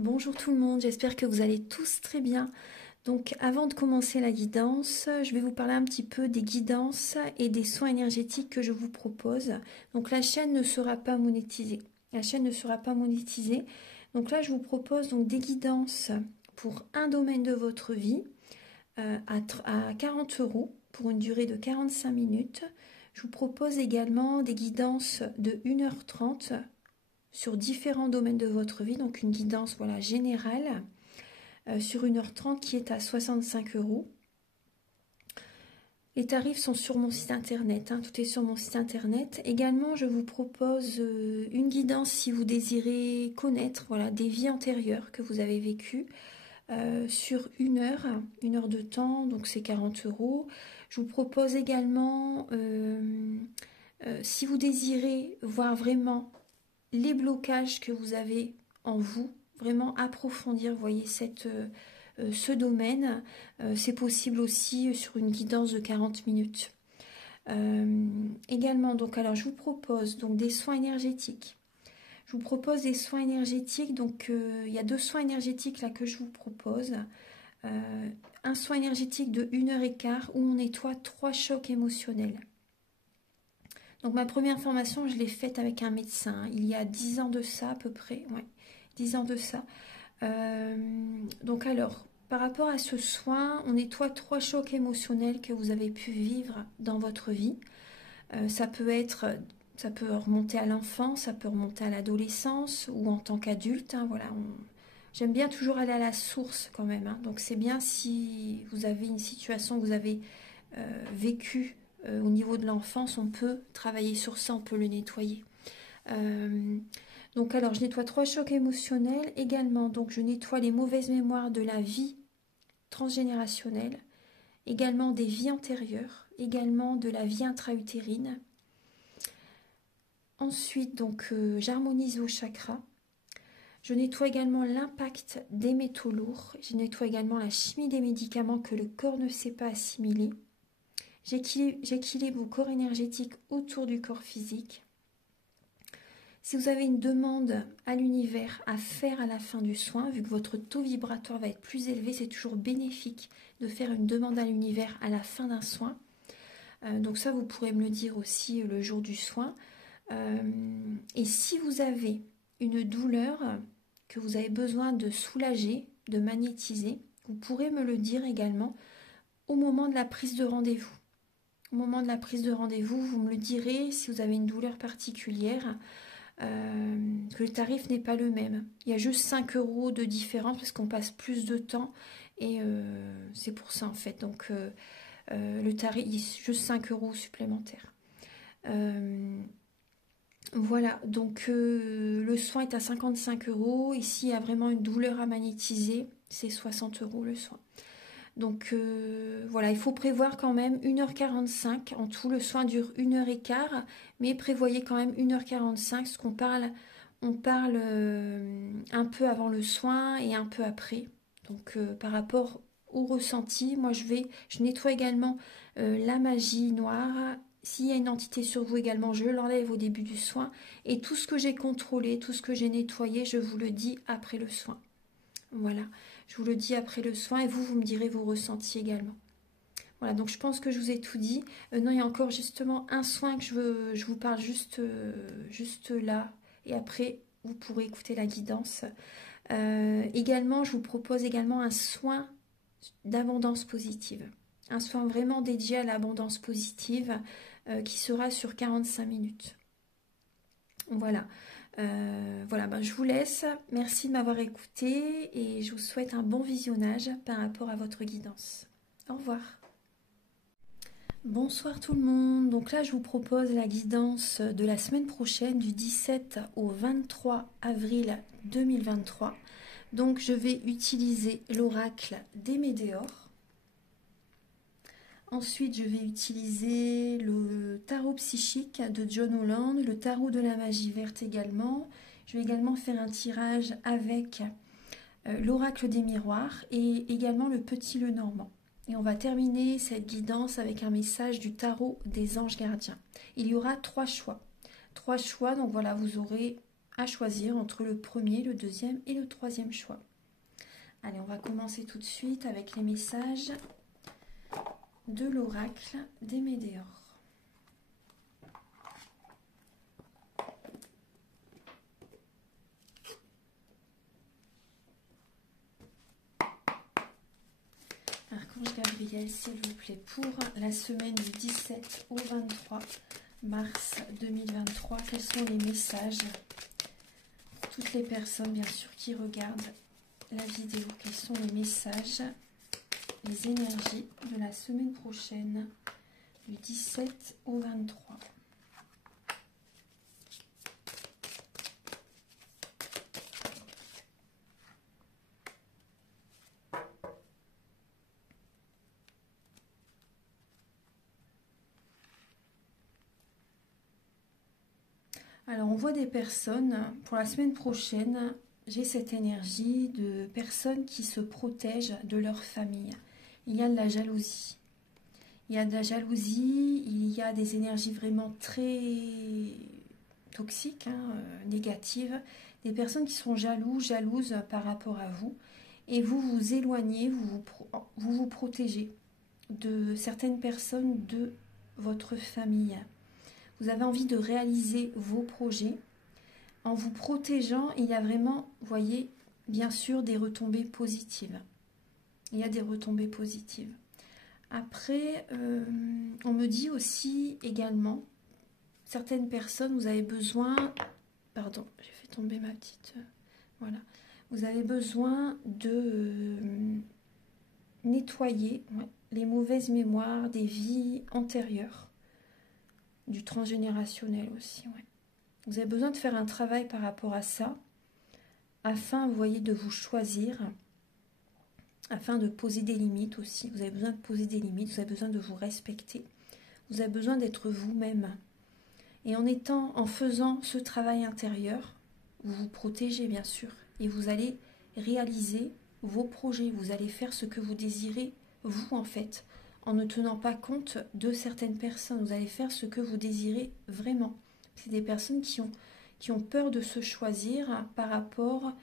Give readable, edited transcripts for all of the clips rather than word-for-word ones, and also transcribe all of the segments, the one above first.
Bonjour tout le monde, j'espère que vous allez tous très bien. Donc avant de commencer la guidance, je vais vous parler un petit peu des guidances et des soins énergétiques que je vous propose. Donc la chaîne ne sera pas monétisée. La chaîne ne sera pas monétisée. Donc là je vous propose donc des guidances pour un domaine de votre vie à 40 € pour une durée de 45 minutes. Je vous propose également des guidances de 1h30 sur différents domaines de votre vie, donc une guidance voilà, générale sur 1h30 qui est à 65 €. Les tarifs sont sur mon site internet, hein, tout est sur mon site internet. Également, je vous propose une guidance si vous désirez connaître voilà, des vies antérieures que vous avez vécues sur une heure de temps, donc c'est 40 €. Je vous propose également, si vous désirez voir vraiment les blocages que vous avez en vous, vraiment approfondir, vous voyez, ce domaine, c'est possible aussi sur une guidance de 40 minutes. Également, donc, alors je vous propose donc des soins énergétiques. Je vous propose des soins énergétiques, donc il y a 2 soins énergétiques là que je vous propose. Un soin énergétique de 1h15 où on nettoie 3 chocs émotionnels. Donc ma première formation, je l'ai faite avec un médecin, il y a 10 ans de ça à peu près, ouais, 10 ans de ça. Donc alors, par rapport à ce soin, on nettoie 3 chocs émotionnels que vous avez pu vivre dans votre vie. Ça peut remonter à l'enfance, ça peut remonter à l'adolescence ou en tant qu'adulte, hein, voilà. J'aime bien toujours aller à la source quand même, hein. Donc c'est bien si vous avez une situation que vous avez vécue au niveau de l'enfance, on peut travailler sur ça, on peut le nettoyer. Donc alors je nettoie 3 chocs émotionnels également, donc je nettoie les mauvaises mémoires de la vie transgénérationnelle, également des vies antérieures, également de la vie intra-utérine. Ensuite donc j'harmonise vos chakras. Je nettoie également l'impact des métaux lourds. Je nettoie également la chimie des médicaments que le corps ne sait pas assimiler. J'équilibre vos corps énergétiques autour du corps physique. Si vous avez une demande à l'univers à faire à la fin du soin, vu que votre taux vibratoire va être plus élevé, c'est toujours bénéfique de faire une demande à l'univers à la fin d'un soin. Donc ça, vous pourrez me le dire aussi le jour du soin. Et si vous avez une douleur que vous avez besoin de soulager, de magnétiser, vous pourrez me le dire également au moment de la prise de rendez-vous. Au moment de la prise de rendez-vous, vous me le direz si vous avez une douleur particulière, que le tarif n'est pas le même. Il y a juste 5 € de différence parce qu'on passe plus de temps et c'est pour ça en fait. Donc le tarif, il y a juste 5 € supplémentaires. Voilà, donc le soin est à 55 €. Ici, il y a vraiment une douleur à magnétiser, c'est 60 € le soin. Donc voilà, il faut prévoir quand même 1h45. En tout, le soin dure 1h15, mais prévoyez quand même 1h45, parce qu'on parle, on parle un peu avant le soin et un peu après. Donc par rapport au ressenti, moi je nettoie également la magie noire. S'il y a une entité sur vous également, je l'enlève au début du soin. Et tout ce que j'ai contrôlé, tout ce que j'ai nettoyé, je vous le dis après le soin. Voilà, je vous le dis après le soin et vous me direz vos ressentis également. Voilà, donc je pense que je vous ai tout dit. Non, il y a encore justement un soin que je vous parle juste là. Et après, vous pourrez écouter la guidance. Également, je vous propose également un soin d'abondance positive. Un soin vraiment dédié à l'abondance positive qui sera sur 45 minutes. Voilà. Voilà, ben, je vous laisse. Merci de m'avoir écouté et je vous souhaite un bon visionnage par rapport à votre guidance. Au revoir. Bonsoir tout le monde. Donc là, je vous propose la guidance de la semaine prochaine du 17 au 23 avril 2023. Donc je vais utiliser l'oracle des Médéors. Ensuite, je vais utiliser le tarot psychique de John Holland, le tarot de la magie verte également. Je vais également faire un tirage avec l'oracle des miroirs et également le petit Lenormand. Et on va terminer cette guidance avec un message du tarot des anges gardiens. Il y aura 3 choix. 3 choix, donc voilà, vous aurez à choisir entre le premier, le deuxième et le troisième choix. Allez, on va commencer tout de suite avec les messages de l'oracle des Médéors. Archange Gabriel, s'il vous plaît, pour la semaine du 17 au 23 mars 2023, quels sont les messages pour toutes les personnes, bien sûr, qui regardent la vidéo? Quels sont les messages, les énergies de la semaine prochaine, du 17 au 23? Alors, on voit des personnes, pour la semaine prochaine, j'ai cette énergie de personnes qui se protègent de leur famille. Il y a de la jalousie. Il y a de la jalousie, il y a des énergies vraiment très toxiques, négatives. Des personnes qui sont jalouses par rapport à vous. Et vous vous éloignez, vous protégez de certaines personnes de votre famille. Vous avez envie de réaliser vos projets. En vous protégeant, il y a vraiment, vous voyez, bien sûr, des retombées positives. Il y a des retombées positives. Après, on me dit aussi également, certaines personnes, vous avez besoin... Pardon, j'ai fait tomber ma petite... voilà. Vous avez besoin de nettoyer les mauvaises mémoires des vies antérieures. Du transgénérationnel aussi, ouais. Vous avez besoin de faire un travail par rapport à ça, afin, vous voyez, de vous choisir, afin de poser des limites aussi. Vous avez besoin de poser des limites, vous avez besoin de vous respecter. Vous avez besoin d'être vous-même. Et en faisant ce travail intérieur, vous vous protégez, bien sûr. Et vous allez réaliser vos projets. Vous allez faire ce que vous désirez, vous, en fait. En ne tenant pas compte de certaines personnes. Vous allez faire ce que vous désirez vraiment. C'est des personnes qui ont peur de se choisir par rapport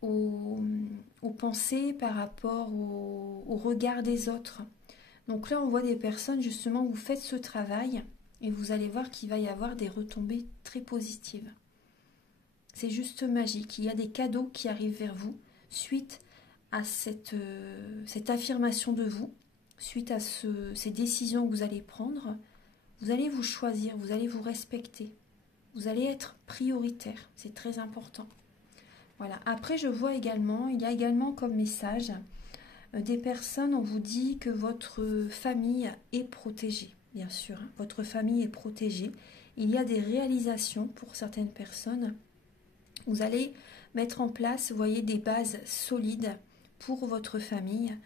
aux pensées, par rapport au regard des autres. Donc là, on voit des personnes, justement, vous faites ce travail et vous allez voir qu'il va y avoir des retombées très positives. C'est juste magique. Il y a des cadeaux qui arrivent vers vous suite à cette affirmation de vous. Suite à ces décisions que vous allez prendre, vous allez vous choisir, vous allez vous respecter. Vous allez être prioritaire, c'est très important. Voilà. Après, je vois également, il y a également comme message, des personnes, on vous dit que votre famille est protégée, bien sûr. Votre famille est protégée. Il y a des réalisations pour certaines personnes. Vous allez mettre en place, vous voyez, des bases solides pour votre famille.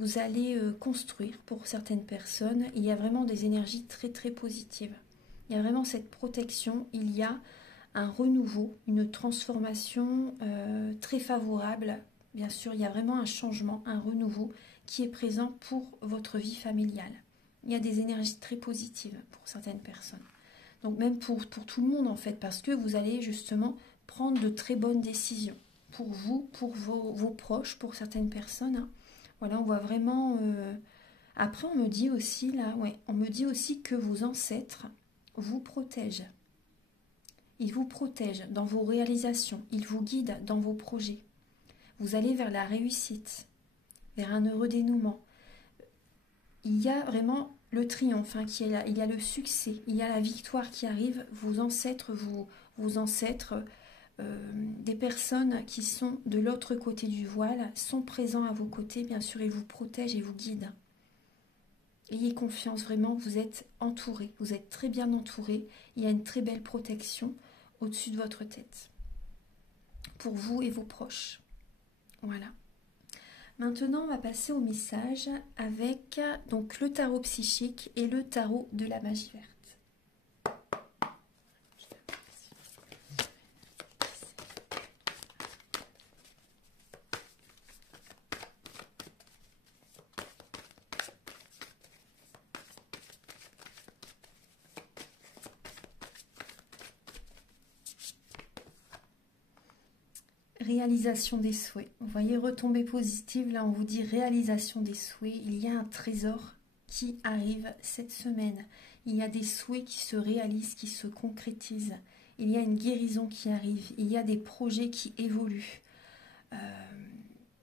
Vous allez construire pour certaines personnes. Il y a vraiment des énergies très très positives. Il y a vraiment cette protection. Il y a un renouveau, une transformation très favorable. Bien sûr, il y a vraiment un changement, un renouveau qui est présent pour votre vie familiale. Il y a des énergies très positives pour certaines personnes. Donc même pour tout le monde en fait, parce que vous allez justement prendre de très bonnes décisions. Pour vous, pour vos proches, pour certaines personnes. Voilà, on voit vraiment... Après, on me dit aussi, là, on me dit aussi que vos ancêtres vous protègent. Ils vous protègent dans vos réalisations. Ils vous guident dans vos projets. Vous allez vers la réussite, vers un heureux dénouement. Il y a vraiment le triomphe qui est là. Il y a le succès, il y a la victoire qui arrive. Vos ancêtres, des personnes qui sont de l'autre côté du voile, sont présents à vos côtés. Bien sûr, ils vous protègent et vous guident. Ayez confiance, vraiment, vous êtes entouré. Vous êtes très bien entouré. Il y a une très belle protection au-dessus de votre tête. Pour vous et vos proches. Voilà. Maintenant, on va passer au message avec donc le tarot psychique et le tarot de la magie verte. réalisation des souhaits. Vous voyez, retombée positive, là on vous dit réalisation des souhaits. Il y a un trésor qui arrive cette semaine. Il y a des souhaits qui se réalisent, qui se concrétisent. Il y a une guérison qui arrive. Il y a des projets qui évoluent.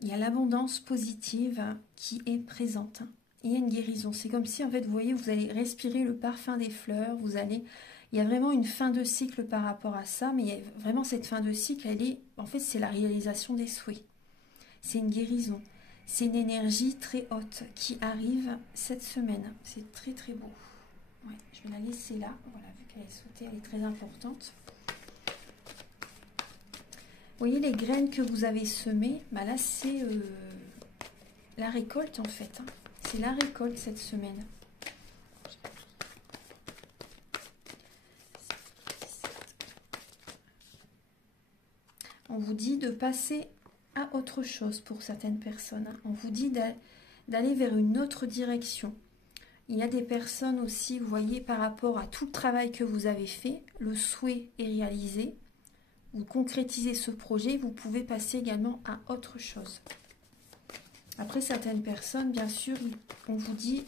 Il y a l'abondance positive qui est présente. Il y a une guérison. C'est comme si, en fait, vous voyez, vous allez respirer le parfum des fleurs. Il y a vraiment une fin de cycle par rapport à ça. Mais il y a vraiment cette fin de cycle, en fait, c'est la réalisation des souhaits. C'est une guérison. C'est une énergie très haute qui arrive cette semaine. C'est très, très beau. Ouais, je vais la laisser là. Voilà, vu qu'elle est sautée, elle est très importante. Vous voyez les graines que vous avez semées, bah là c'est la récolte en fait. Hein. C'est la récolte cette semaine. On vous dit de passer à autre chose pour certaines personnes. Hein. On vous dit d'aller vers une autre direction. Il y a des personnes aussi, vous voyez, par rapport à tout le travail que vous avez fait, le souhait est réalisé. Vous concrétisez ce projet, vous pouvez passer également à autre chose. Après, certaines personnes, bien sûr, on vous dit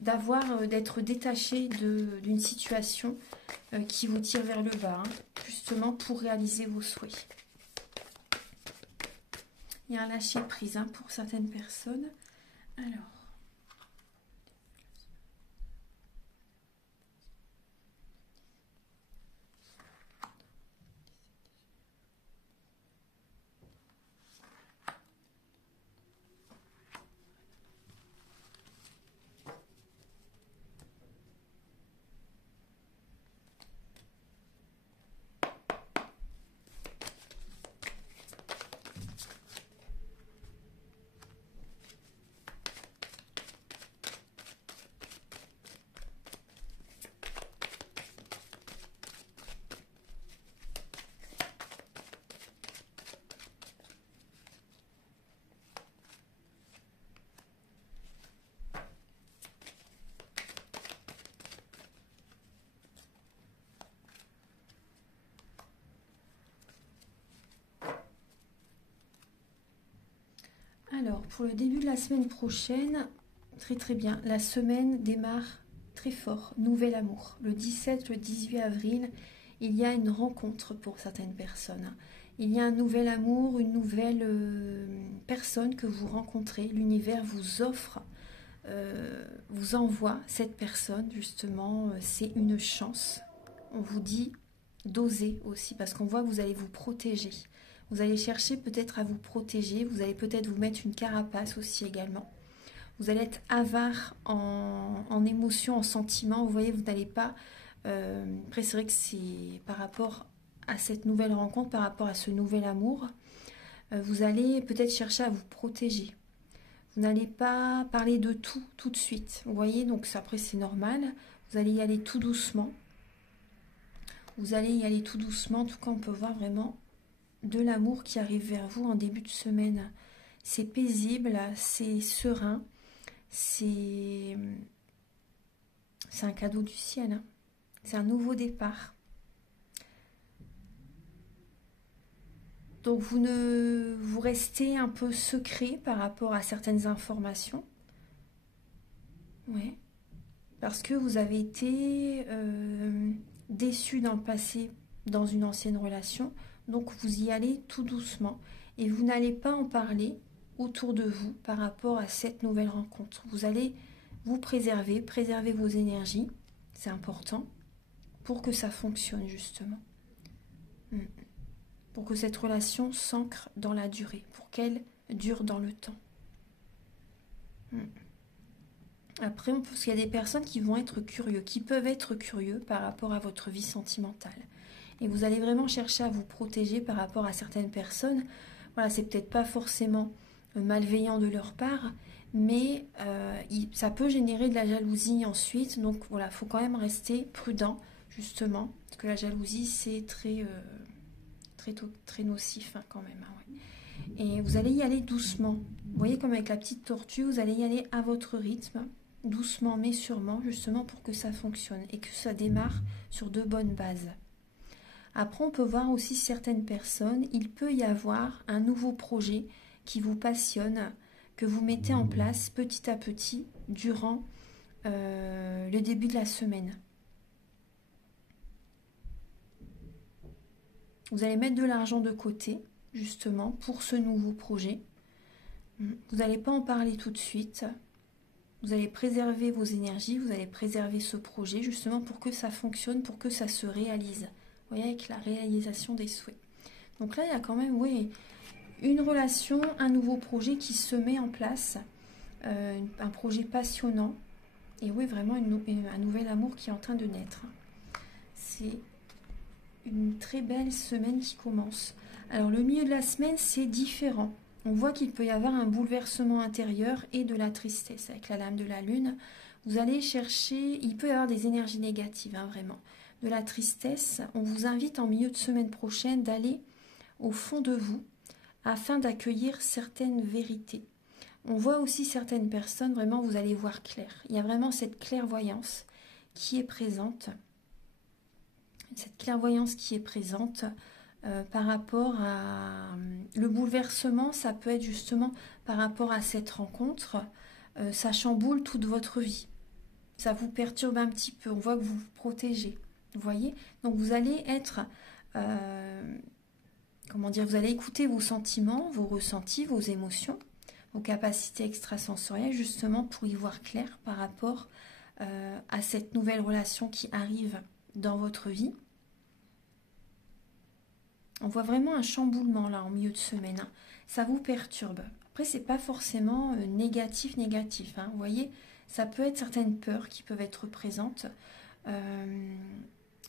d'être détaché d'une situation qui vous tire vers le bas, hein, justement pour réaliser vos souhaits. Il y a un lâcher-prise hein, pour certaines personnes. Alors, pour le début de la semaine prochaine, très très bien, la semaine démarre très fort, nouvel amour. Le 17, le 18 avril, il y a une rencontre pour certaines personnes. Il y a un nouvel amour, une nouvelle personne que vous rencontrez. L'univers vous offre, vous envoie cette personne, justement, c'est une chance. On vous dit d'oser aussi, parce qu'on voit que vous allez vous protéger. Vous allez chercher peut-être à vous protéger, vous allez peut-être vous mettre une carapace aussi également. Vous allez être avare en émotions, en sentiments. Vous voyez, vous n'allez pas... après, c'est vrai que c'est par rapport à cette nouvelle rencontre, par rapport à ce nouvel amour, vous allez peut-être chercher à vous protéger. Vous n'allez pas parler de tout de suite. Vous voyez, donc après c'est normal. Vous allez y aller tout doucement. Vous allez y aller tout doucement. En tout cas, on peut voir vraiment de l'amour qui arrive vers vous en début de semaine. C'est paisible, c'est serein, c'est un cadeau du ciel. Hein. C'est un nouveau départ. Donc vous restez un peu secret par rapport à certaines informations. Ouais. Parce que vous avez été déçu dans le passé dans une ancienne relation. Donc vous y allez tout doucement et vous n'allez pas en parler autour de vous par rapport à cette nouvelle rencontre. Vous allez vous préserver vos énergies, c'est important, pour que ça fonctionne justement. Pour que cette relation s'ancre dans la durée, pour qu'elle dure dans le temps. Après, parce qu'il y a des personnes qui vont être curieux, qui peuvent être curieux par rapport à votre vie sentimentale. Et vous allez vraiment chercher à vous protéger par rapport à certaines personnes. Voilà, c'est peut-être pas forcément malveillant de leur part, mais ça peut générer de la jalousie ensuite. Donc voilà, il faut quand même rester prudent, justement, parce que la jalousie, c'est très nocif hein, quand même. Hein, ouais. Et vous allez y aller doucement. Vous voyez, comme avec la petite tortue, vous allez y aller à votre rythme, doucement mais sûrement, justement pour que ça fonctionne et que ça démarre sur de bonnes bases. Après, on peut voir aussi certaines personnes, il peut y avoir un nouveau projet qui vous passionne, que vous mettez en place petit à petit durant le début de la semaine. Vous allez mettre de l'argent de côté, justement, pour ce nouveau projet. Vous n'allez pas en parler tout de suite. Vous allez préserver vos énergies, vous allez préserver ce projet, justement, pour que ça fonctionne, pour que ça se réalise. Vous voyez, avec la réalisation des souhaits. Donc là, il y a quand même, oui, une relation, un nouveau projet qui se met en place. Un projet passionnant. Et oui, vraiment un nouvel amour qui est en train de naître. C'est une très belle semaine qui commence. Alors le milieu de la semaine, c'est différent. On voit qu'il peut y avoir un bouleversement intérieur et de la tristesse. Avec la lame de la lune, vous allez chercher, il peut y avoir des énergies négatives, hein, vraiment. De la tristesse, on vous invite en milieu de semaine prochaine d'aller au fond de vous afin d'accueillir certaines vérités. On voit aussi certaines personnes, vraiment vous allez voir clair. Il y a vraiment cette clairvoyance qui est présente. Cette clairvoyance qui est présente par rapport à le bouleversement, ça peut être justement par rapport à cette rencontre, ça chamboule toute votre vie. Ça vous perturbe un petit peu, on voit que vous vous protégez, vous voyez. Donc vous allez être, comment dire, vous allez écouter vos sentiments, vos ressentis, vos émotions, vos capacités extrasensorielles, justement pour y voir clair par rapport à cette nouvelle relation qui arrive dans votre vie. On voit vraiment un chamboulement là en milieu de semaine. Hein. Ça vous perturbe. Après, c'est pas forcément négatif. Hein. Vous voyez, ça peut être certaines peurs qui peuvent être présentes.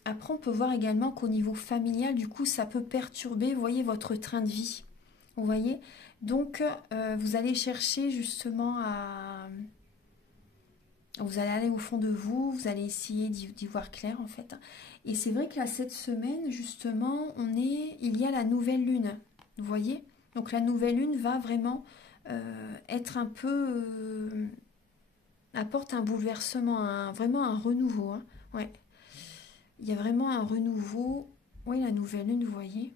Après, on peut voir également qu'au niveau familial, du coup, ça peut perturber, vous voyez, votre train de vie. Vous voyez. Donc, vous allez chercher justement à... Vous allez aller au fond de vous, vous allez essayer d'y voir clair en fait. Et c'est vrai que là, cette semaine, justement, il y a la nouvelle lune, vous voyez. Donc la nouvelle lune va vraiment être un peu... apporte un bouleversement, vraiment un renouveau. Hein. Ouais. Il y a vraiment un renouveau. Oui, la nouvelle lune, vous voyez.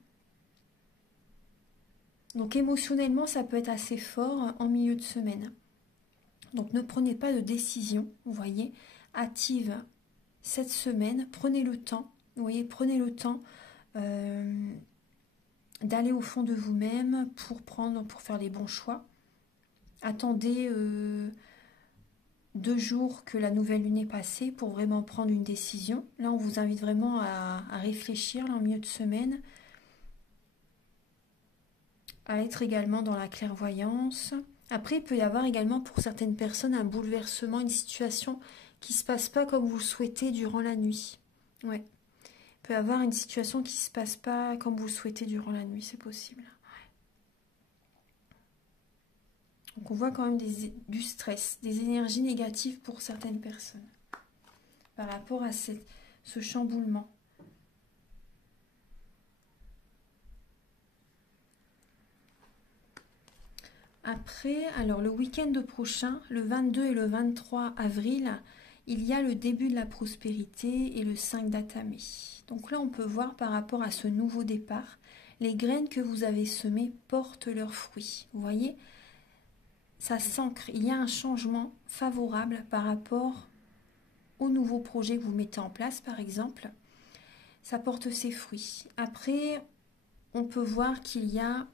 Donc émotionnellement, ça peut être assez fort en milieu de semaine. Donc ne prenez pas de décision, vous voyez, hâtive cette semaine, prenez le temps, vous voyez, prenez le temps d'aller au fond de vous-même pour faire les bons choix. Attendez 2 jours que la nouvelle lune est passée pour vraiment prendre une décision. Là, on vous invite vraiment à réfléchir là, en milieu de semaine, à être également dans la clairvoyance. Après, il peut y avoir également pour certaines personnes un bouleversement, une situation qui ne se passe pas comme vous le souhaitez durant la nuit. Ouais. Il peut y avoir une situation qui ne se passe pas comme vous le souhaitez durant la nuit, c'est possible. Ouais. Donc on voit quand même du stress, des énergies négatives pour certaines personnes par rapport à ce chamboulement. Après, alors le week-end prochain, le 22 et le 23 avril, il y a le début de la prospérité et le 5 d'Atamé. Donc là, on peut voir par rapport à ce nouveau départ, les graines que vous avez semées portent leurs fruits. Vous voyez, ça s'ancre, il y a un changement favorable par rapport au nouveau projet que vous mettez en place, par exemple. Ça porte ses fruits. Après, on peut voir qu'il y a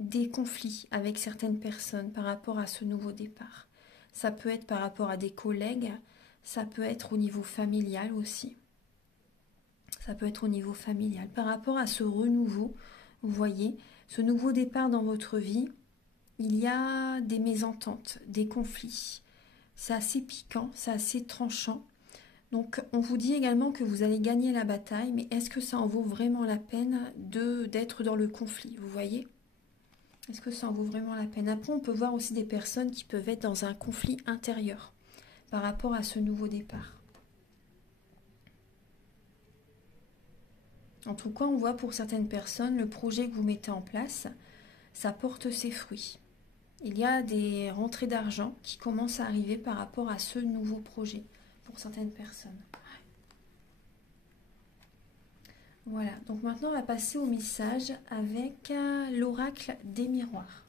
des conflits avec certaines personnes par rapport à ce nouveau départ. Ça peut être par rapport à des collègues, ça peut être au niveau familial aussi. Ça peut être au niveau familial. Par rapport à ce renouveau, vous voyez, ce nouveau départ dans votre vie, il y a des mésententes, des conflits. C'est assez piquant, c'est assez tranchant. Donc on vous dit également que vous allez gagner la bataille, mais est-ce que ça en vaut vraiment la peine d'être dans le conflit, vous voyez ? Est-ce que ça en vaut vraiment la peine? Après, on peut voir aussi des personnes qui peuvent être dans un conflit intérieur par rapport à ce nouveau départ. En tout cas, on voit pour certaines personnes, le projet que vous mettez en place, ça porte ses fruits. Il y a des rentrées d'argent qui commencent à arriver par rapport à ce nouveau projet pour certaines personnes. Voilà, donc maintenant on va passer au message avec l'oracle des miroirs.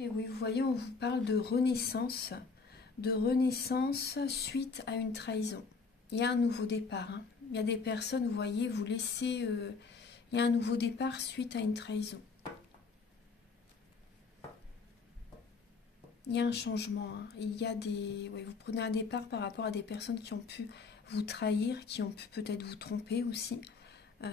Et oui, vous voyez, on vous parle de renaissance suite à une trahison. Il y a un nouveau départ, hein. Il y a des personnes, vous voyez, vous laissez... il y a un nouveau départ suite à une trahison. Il y a un changement, hein. Il y a des... Oui, vous prenez un départ par rapport à des personnes qui ont pu vous trahir, qui ont pu peut-être vous tromper aussi. Ouais.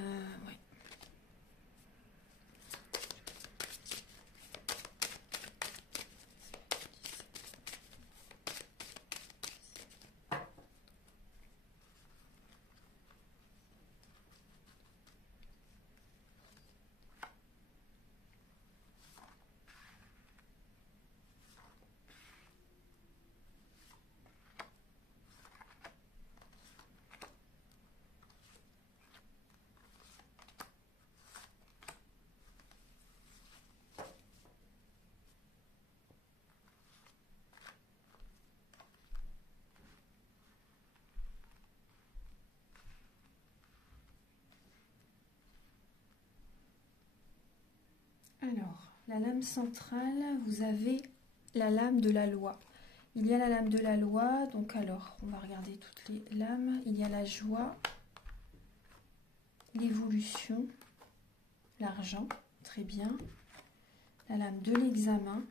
Alors, la lame centrale, vous avez la lame de la loi. Il y a la lame de la loi, donc alors, on va regarder toutes les lames. Il y a la joie, l'évolution, l'argent, très bien. La lame de l'examen,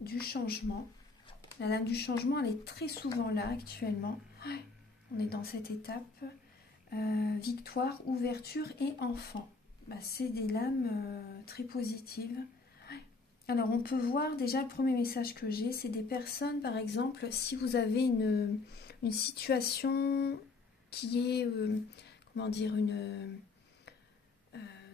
du changement. La lame du changement, elle est très souvent là actuellement. On est dans cette étape. Victoire, ouverture et enfant. Bah, c'est des lames très positives. Alors, on peut voir déjà le premier message que j'ai, c'est des personnes, par exemple, si vous avez une situation qui est, comment dire,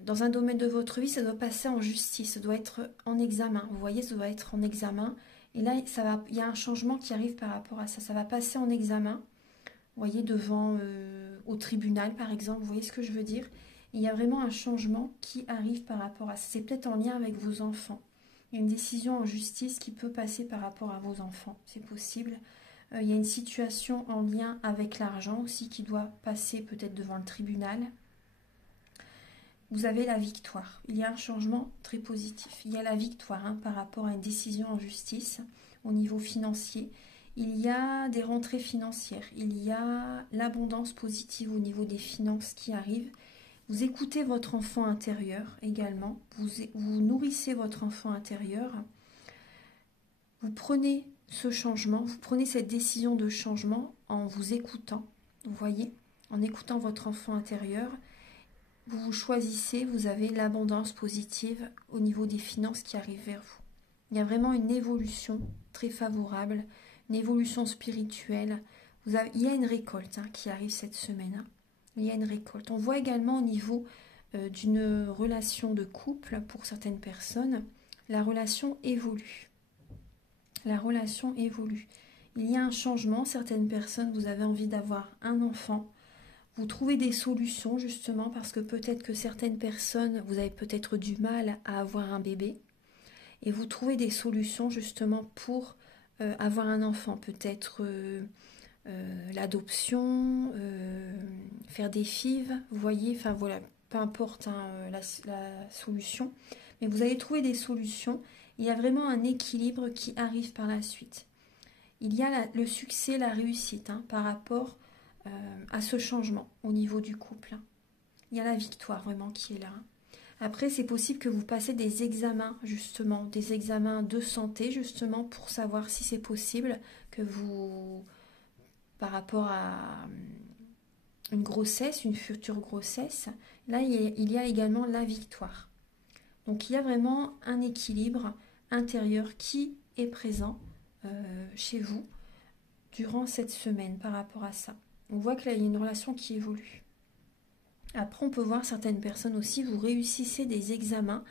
dans un domaine de votre vie, ça doit passer en justice, ça doit être en examen. Vous voyez, ça doit être en examen. Et là, il y a un changement qui arrive par rapport à ça. Ça va passer en examen. Vous voyez, devant, au tribunal, par exemple. Vous voyez ce que je veux dire? Et il y a vraiment un changement qui arrive par rapport à ça. C'est peut-être en lien avec vos enfants. Il y a une décision en justice qui peut passer par rapport à vos enfants. C'est possible. Il y a une situation en lien avec l'argent aussi qui doit passer peut-être devant le tribunal. Vous avez la victoire. Il y a un changement très positif. Il y a la victoire par rapport à une décision en justice au niveau financier. Il y a des rentrées financières. Il y a l'abondance positive au niveau des finances qui arrivent. Vous écoutez votre enfant intérieur également. Vous nourrissez votre enfant intérieur. Vous prenez ce changement, vous prenez cette décision de changement en vous écoutant. Vous voyez, en écoutant votre enfant intérieur. Vous vous choisissez, vous avez l'abondance positive au niveau des finances qui arrive vers vous. Il y a vraiment une évolution très favorable, une évolution spirituelle. Il y a une récolte qui arrive cette semaine. Il y a une récolte. On voit également au niveau d'une relation de couple, pour certaines personnes, la relation évolue. La relation évolue. Il y a un changement. Certaines personnes, vous avez envie d'avoir un enfant. Vous trouvez des solutions justement parce que peut-être que certaines personnes, vous avez peut-être du mal à avoir un bébé et vous trouvez des solutions justement pour avoir un enfant, peut-être l'adoption, faire des FIV, vous voyez, enfin voilà, peu importe la solution, mais vous allez trouver des solutions. Il y a vraiment un équilibre qui arrive par la suite. Il y a le succès, la réussite par rapport à ce changement au niveau du couple. Il y a la victoire vraiment qui est là. Après, c'est possible que vous passez des examens, justement, des examens de santé, justement, pour savoir si c'est possible que vous, par rapport à une grossesse, une future grossesse, là, il y a également la victoire. Donc, il y a vraiment un équilibre intérieur qui est présent chez vous durant cette semaine par rapport à ça. On voit que là, il y a une relation qui évolue. Après, on peut voir certaines personnes aussi, vous réussissez des examens.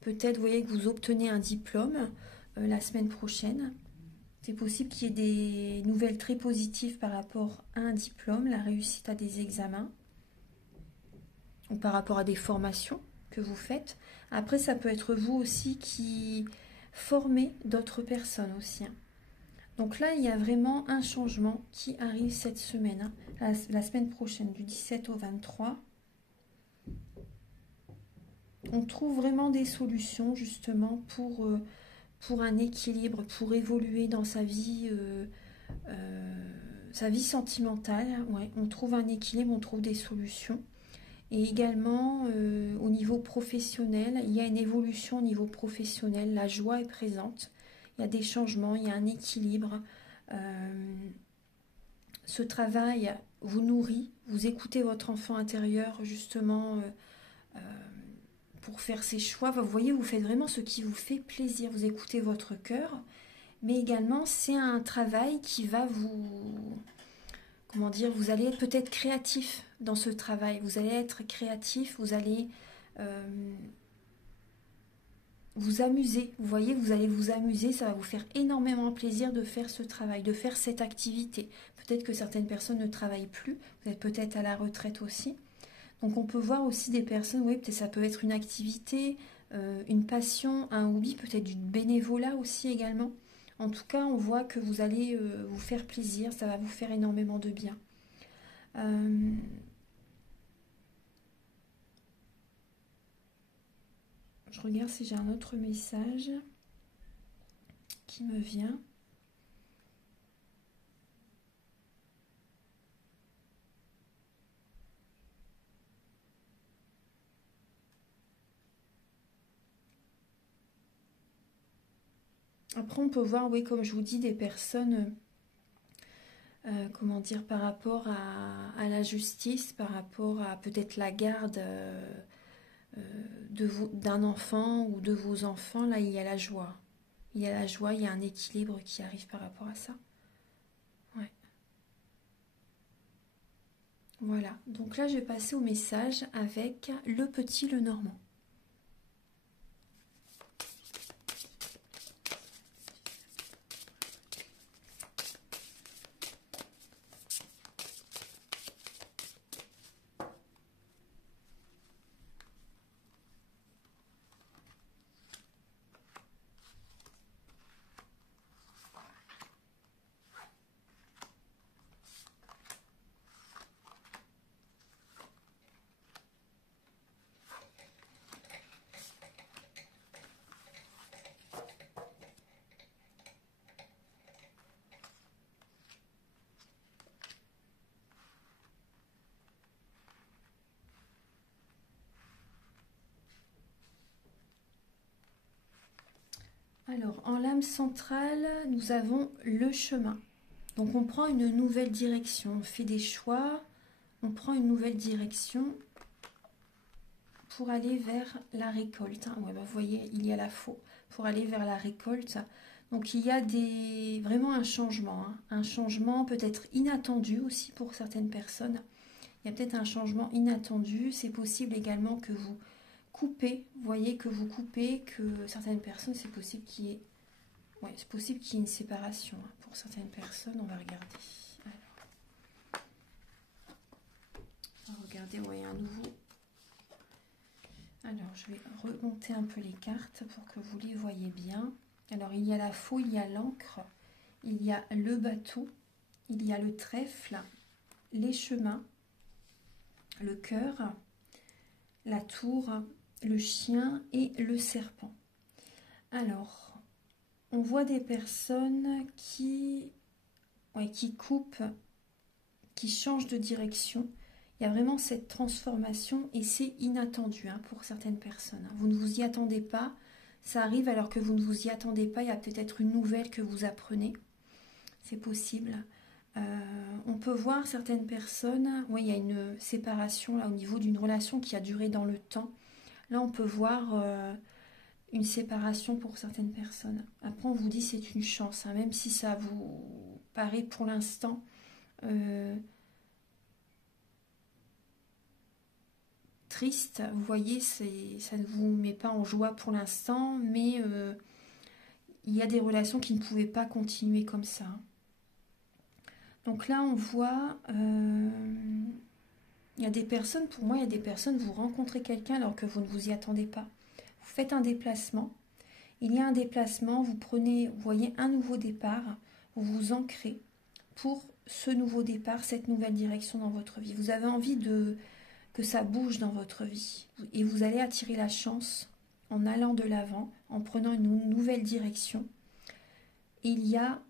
Peut-être, vous voyez que vous obtenez un diplôme la semaine prochaine. C'est possible qu'il y ait des nouvelles très positives par rapport à un diplôme, la réussite à des examens, ou par rapport à des formations. que vous faites. Après, ça peut être vous aussi qui formez d'autres personnes aussi, hein. Donc là, il y a vraiment un changement qui arrive cette semaine, hein, la semaine prochaine, du 17 au 23. On trouve vraiment des solutions justement pour un équilibre, pour évoluer dans sa vie sentimentale. Ouais, on trouve un équilibre, on trouve des solutions. Et également, au niveau professionnel, il y a une évolution au niveau professionnel. La joie est présente. Il y a des changements, il y a un équilibre. Ce travail vous nourrit. Vous écoutez votre enfant intérieur, justement, pour faire ses choix. Vous voyez, vous faites vraiment ce qui vous fait plaisir. Vous écoutez votre cœur. Mais également, c'est un travail qui va comment dire, vous allez être peut-être créatif dans ce travail. Vous allez être créatif, vous allez vous amuser. Vous voyez, vous allez vous amuser, ça va vous faire énormément plaisir de faire ce travail, de faire cette activité. Peut-être que certaines personnes ne travaillent plus, vous êtes peut-être à la retraite aussi. Donc on peut voir aussi des personnes, oui, peut-être ça peut être une activité, une passion, un hobby, peut-être du bénévolat aussi également. En tout cas, on voit que vous allez vous faire plaisir, ça va vous faire énormément de bien. Je regarde si j'ai un autre message qui me vient. Après, on peut voir, oui, comme je vous dis, des personnes, comment dire, par rapport à la justice, par rapport à peut-être la garde d'un enfant ou de vos enfants. Là, il y a la joie. Il y a la joie, il y a un équilibre qui arrive par rapport à ça. Ouais. Voilà. Donc là, je vais passer au message avec le petit Lenormand. Alors, en lame centrale, nous avons le chemin. Donc, on prend une nouvelle direction. On fait des choix. On prend une nouvelle direction pour aller vers la récolte. Ouais, bah, vous voyez, il y a la faux. Pour aller vers la récolte. Donc, il y a vraiment un changement. Un changement peut-être inattendu aussi pour certaines personnes. Il y a peut-être un changement inattendu. C'est possible également que vous coupez. Vous voyez que vous coupez, que certaines personnes, c'est possible qu'il y ait... Ouais, c'est possible qu'il y ait une séparation pour certaines personnes. On va regarder. Alors, regardez, ouais, un nouveau. Alors, je vais remonter un peu les cartes pour que vous les voyez bien. Alors, il y a la faux, il y a l'encre, il y a le bateau, il y a le trèfle, les chemins, le cœur, la tour, le chien et le serpent. Alors, on voit des personnes qui coupent, qui changent de direction. Il y a vraiment cette transformation et c'est inattendu pour certaines personnes. Vous ne vous y attendez pas, ça arrive alors que vous ne vous y attendez pas. Il y a peut-être une nouvelle que vous apprenez, c'est possible. On peut voir certaines personnes, il y a une séparation là au niveau d'une relation qui a duré dans le temps. Là, on peut voir une séparation pour certaines personnes. Après, on vous dit c'est une chance, même si ça vous paraît pour l'instant triste. Vous voyez, ça ne vous met pas en joie pour l'instant, mais il y a des relations qui ne pouvaient pas continuer comme ça. Donc là, on voit, il Il y a des personnes, pour moi, il y a des personnes, vous rencontrez quelqu'un alors que vous ne vous y attendez pas. Vous faites un déplacement. Il y a un déplacement, vous prenez, vous voyez, un nouveau départ, vous vous ancrez pour ce nouveau départ, cette nouvelle direction dans votre vie. Vous avez envie que ça bouge dans votre vie. Et vous allez attirer la chance en allant de l'avant, en prenant une nouvelle direction. Et il y a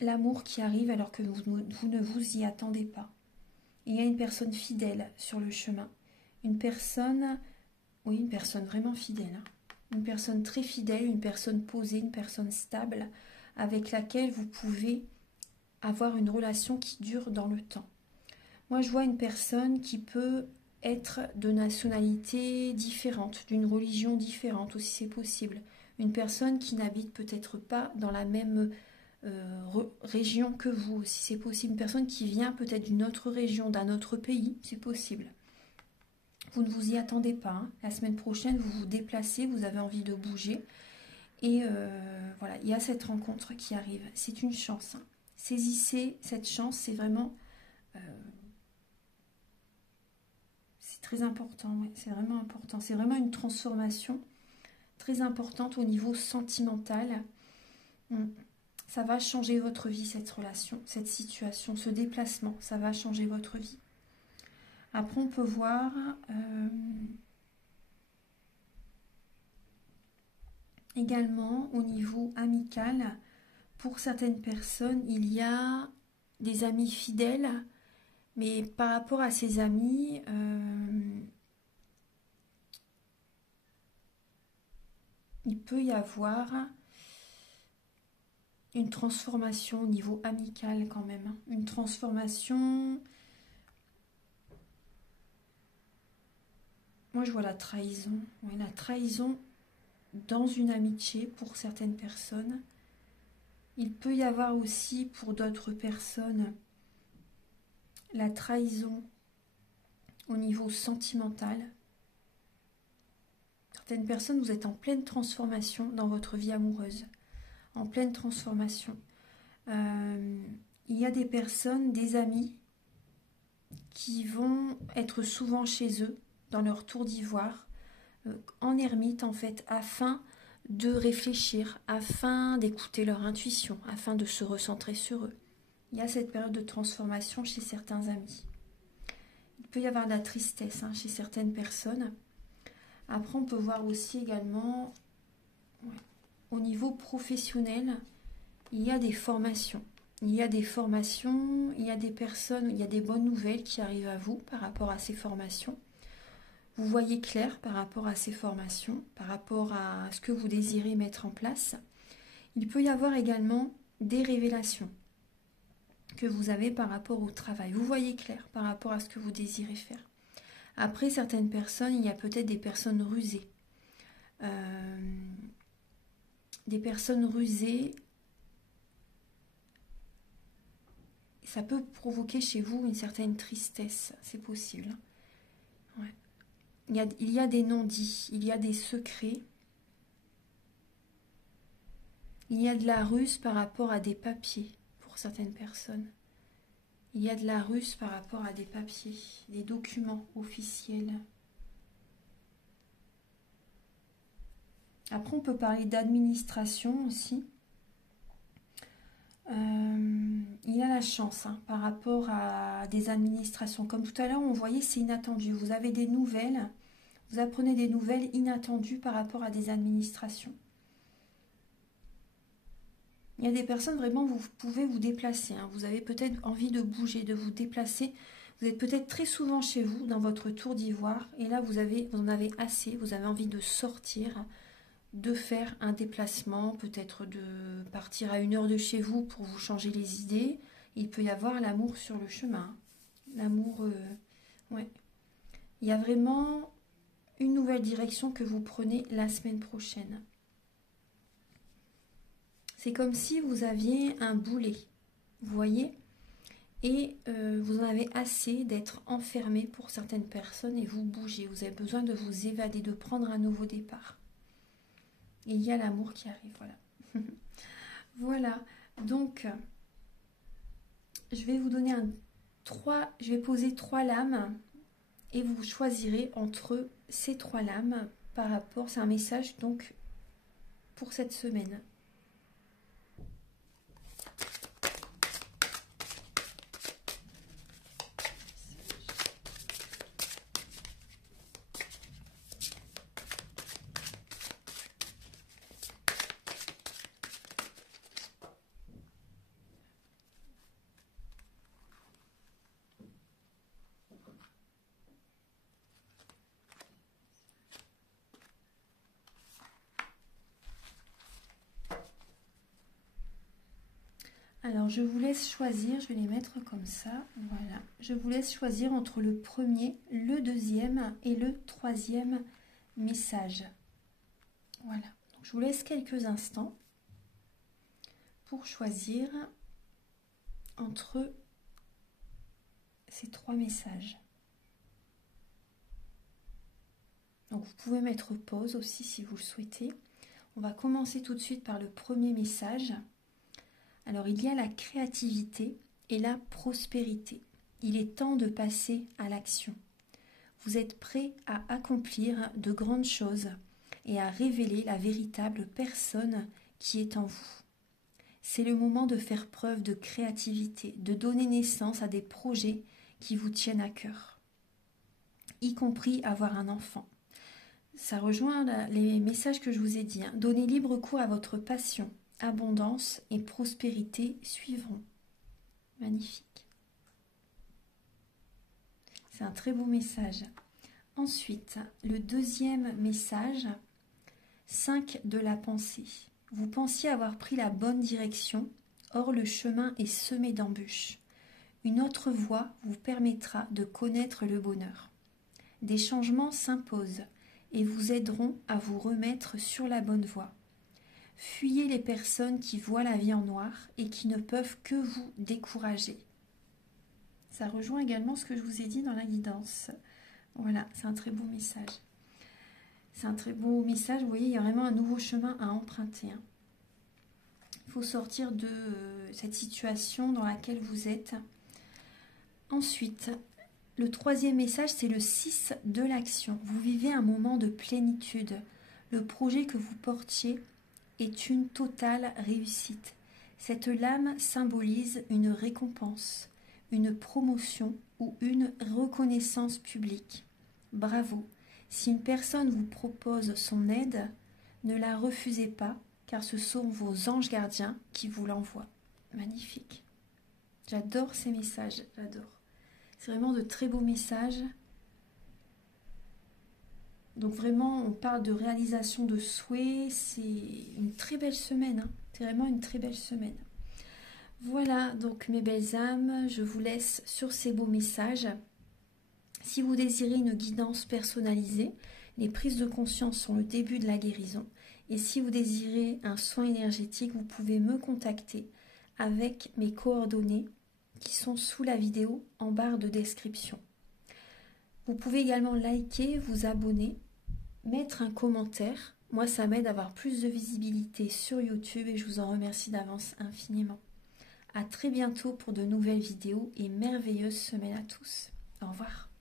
l'amour qui arrive alors que vous ne vous y attendez pas. Il y a une personne fidèle sur le chemin. Une personne, oui, une personne vraiment fidèle. Une personne très fidèle, une personne posée, une personne stable, avec laquelle vous pouvez avoir une relation qui dure dans le temps. Moi, je vois une personne qui peut être de nationalité différente, d'une religion différente, aussi c'est possible. Une personne qui n'habite peut-être pas dans la même région que vous, aussi c'est possible. Une personne qui vient peut-être d'une autre région, d'un autre pays, c'est possible. Vous ne vous y attendez pas. Hein. La semaine prochaine, vous vous déplacez, vous avez envie de bouger. Et voilà, il y a cette rencontre qui arrive. C'est une chance. Hein. Saisissez cette chance, c'est vraiment... c'est très important, ouais, c'est vraiment important. C'est vraiment une transformation très importante au niveau sentimental. Ça va changer votre vie, cette relation, cette situation, ce déplacement. Ça va changer votre vie. Après, on peut voir... également, au niveau amical, pour certaines personnes, il y a des amis fidèles, mais par rapport à ces amis, il peut y avoir une transformation au niveau amical quand même. Une transformation... Moi, je vois la trahison. Oui, la trahison dans une amitié pour certaines personnes. Il peut y avoir aussi pour d'autres personnes la trahison au niveau sentimental. Certaines personnes, vous êtes en pleine transformation dans votre vie amoureuse. En pleine transformation. Il y a des personnes, des amis, qui vont être souvent chez eux, dans leur tour d'ivoire, en ermite en fait, afin de réfléchir, afin d'écouter leur intuition, afin de se recentrer sur eux. Il y a cette période de transformation chez certains amis. Il peut y avoir de la tristesse chez certaines personnes. Après, on peut voir aussi également, au niveau professionnel, il y a des formations. Il y a des formations, il y a des personnes, il y a des bonnes nouvelles qui arrivent à vous par rapport à ces formations. Vous voyez clair par rapport à ces formations, par rapport à ce que vous désirez mettre en place. Il peut y avoir également des révélations que vous avez par rapport au travail. Vous voyez clair par rapport à ce que vous désirez faire. Après, certaines personnes, il y a peut-être des personnes rusées. Des personnes rusées, ça peut provoquer chez vous une certaine tristesse, c'est possible. Ouais. Il y a des non-dits, il y a des secrets. Il y a de la ruse par rapport à des papiers pour certaines personnes. Il y a de la ruse par rapport à des papiers, des documents officiels. Après, on peut parler d'administration aussi. Il y a la chance par rapport à des administrations. Comme tout à l'heure, on voyait, c'est inattendu. Vous avez des nouvelles, vous apprenez des nouvelles inattendues par rapport à des administrations. Il y a des personnes, vraiment, vous pouvez vous déplacer. Vous avez peut-être envie de bouger, de vous déplacer. Vous êtes peut-être très souvent chez vous, dans votre tour d'ivoire. Et là, vous en avez assez. Vous avez envie de sortir, de faire un déplacement, peut-être de partir à 1 heure de chez vous pour vous changer les idées. Il peut y avoir l'amour sur le chemin. L'amour, ouais. Il y a vraiment une nouvelle direction que vous prenez la semaine prochaine. C'est comme si vous aviez un boulet, vous voyez, et vous en avez assez d'être enfermé pour certaines personnes et vous bougez. Vous avez besoin de vous évader, de prendre un nouveau départ. Et il y a l'amour qui arrive, voilà. Voilà, donc je vais vous donner je vais poser 3 lames et vous choisirez entre ces 3 lames par rapport, c'est un message donc pour cette semaine. Alors, je vous laisse choisir, je vais les mettre comme ça, voilà. Je vous laisse choisir entre le premier, le deuxième et le troisième message. Voilà, donc, je vous laisse quelques instants pour choisir entre ces 3 messages. Donc, vous pouvez mettre pause aussi si vous le souhaitez. On va commencer tout de suite par le premier message. Alors, il y a la créativité et la prospérité. Il est temps de passer à l'action. Vous êtes prêt à accomplir de grandes choses et à révéler la véritable personne qui est en vous. C'est le moment de faire preuve de créativité, de donner naissance à des projets qui vous tiennent à cœur, y compris avoir un enfant. Ça rejoint les messages que je vous ai dit. Donnez libre cours à votre passion. Abondance et prospérité suivront. Magnifique. C'est un très beau message. Ensuite, le deuxième message, 5 de la pensée. Vous pensiez avoir pris la bonne direction, or le chemin est semé d'embûches. Une autre voie vous permettra de connaître le bonheur. Des changements s'imposent et vous aideront à vous remettre sur la bonne voie. Fuyez les personnes qui voient la vie en noir et qui ne peuvent que vous décourager. Ça rejoint également ce que je vous ai dit dans la guidance. Voilà, c'est un très beau message. C'est un très beau message. Vous voyez, il y a vraiment un nouveau chemin à emprunter. Il faut sortir de cette situation dans laquelle vous êtes. Ensuite, le troisième message, c'est le 6 de l'action. Vous vivez un moment de plénitude. Le projet que vous portiez est une totale réussite. Cette lame symbolise une récompense, une promotion ou une reconnaissance publique. Bravo! Si une personne vous propose son aide, ne la refusez pas, car ce sont vos anges gardiens qui vous l'envoient. Magnifique! J'adore ces messages, j'adore. C'est vraiment de très beaux messages. Donc vraiment, on parle de réalisation de souhaits. C'est une très belle semaine. C'est vraiment une très belle semaine. Voilà, donc mes belles âmes, je vous laisse sur ces beaux messages. Si vous désirez une guidance personnalisée, les prises de conscience sont le début de la guérison. Et si vous désirez un soin énergétique, vous pouvez me contacter avec mes coordonnées qui sont sous la vidéo en barre de description. Vous pouvez également liker, vous abonner, mettre un commentaire. Moi, ça m'aide à avoir plus de visibilité sur YouTube et je vous en remercie d'avance infiniment. À très bientôt pour de nouvelles vidéos et merveilleuse semaine à tous. Au revoir.